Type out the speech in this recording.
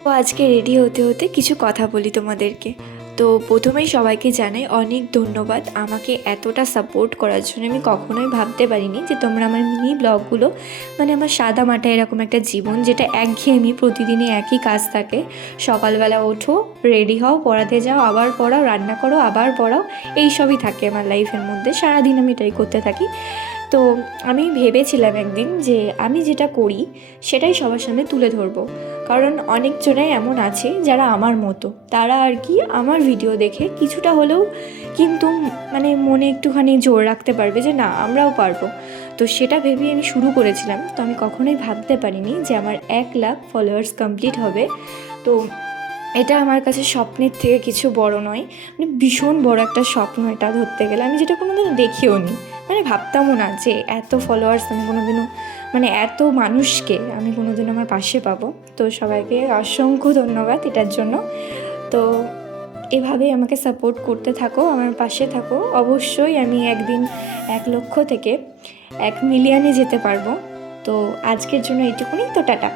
তো আজকে রেডি হতে হতে কিছু কথা বলি তোমাদেরকে। তো প্রথমেই সবাইকে জানাই অনেক ধন্যবাদ আমাকে এতটা সাপোর্ট করার জন্য। আমি কখনোই ভাবতে পারিনি যে তোমরা আমার মিনি ব্লগগুলো, মানে আমার সাদা মাটা এরকম একটা জীবন যেটা একঘেয়েমি, প্রতিদিনই একই কাজ থাকে। সকালবেলা ওঠো, রেডি হও, পড়াতে যাও, আবার পড়াও, রান্না করো, আবার পড়াও, এই সবই থাকে আমার লাইফের মধ্যে। সারাদিন আমি এটাই করতে থাকি। তো আমি ভেবেছিলাম একদিন যে আমি যেটা করি সেটাই সবার সামনে তুলে ধরবো, কারণ অনেকজনাই এমন আছে যারা আমার মতো, তারা আর কি আমার ভিডিও দেখে কিছুটা হলেও কিন্তু মানে মনে একটুখানি জোর রাখতে পারবে যে না আমরাও পারবো। তো সেটা ভেবেই আমি শুরু করেছিলাম। তো আমি কখনোই ভাবতে পারিনি যে আমার 1 লাখ ফলোয়ার্স কমপ্লিট হবে। তো এটা আমার কাছে স্বপ্নের থেকে কিছু বড় নয়, মানে ভীষণ বড় একটা স্বপ্ন এটা ধরতে গেলে। আমি যেটা কোনোদিনও দেখিও নি, মানে ভাবতামও না যে এত ফলোয়ার্স আমি কোনোদিনও, মানে এত মানুষকে আমি কোনোদিনও আমার পাশে পাবো। তো সবাইকে অসংখ্য ধন্যবাদ এটার জন্য। তো এভাবেই আমাকে সাপোর্ট করতে থাকো, আমার পাশে থাকো। অবশ্যই আমি একদিন 1 লক্ষ থেকে 1 মিলিয়নে যেতে পারবো। তো আজকের জন্য এইটুকুনি। তো টাটা।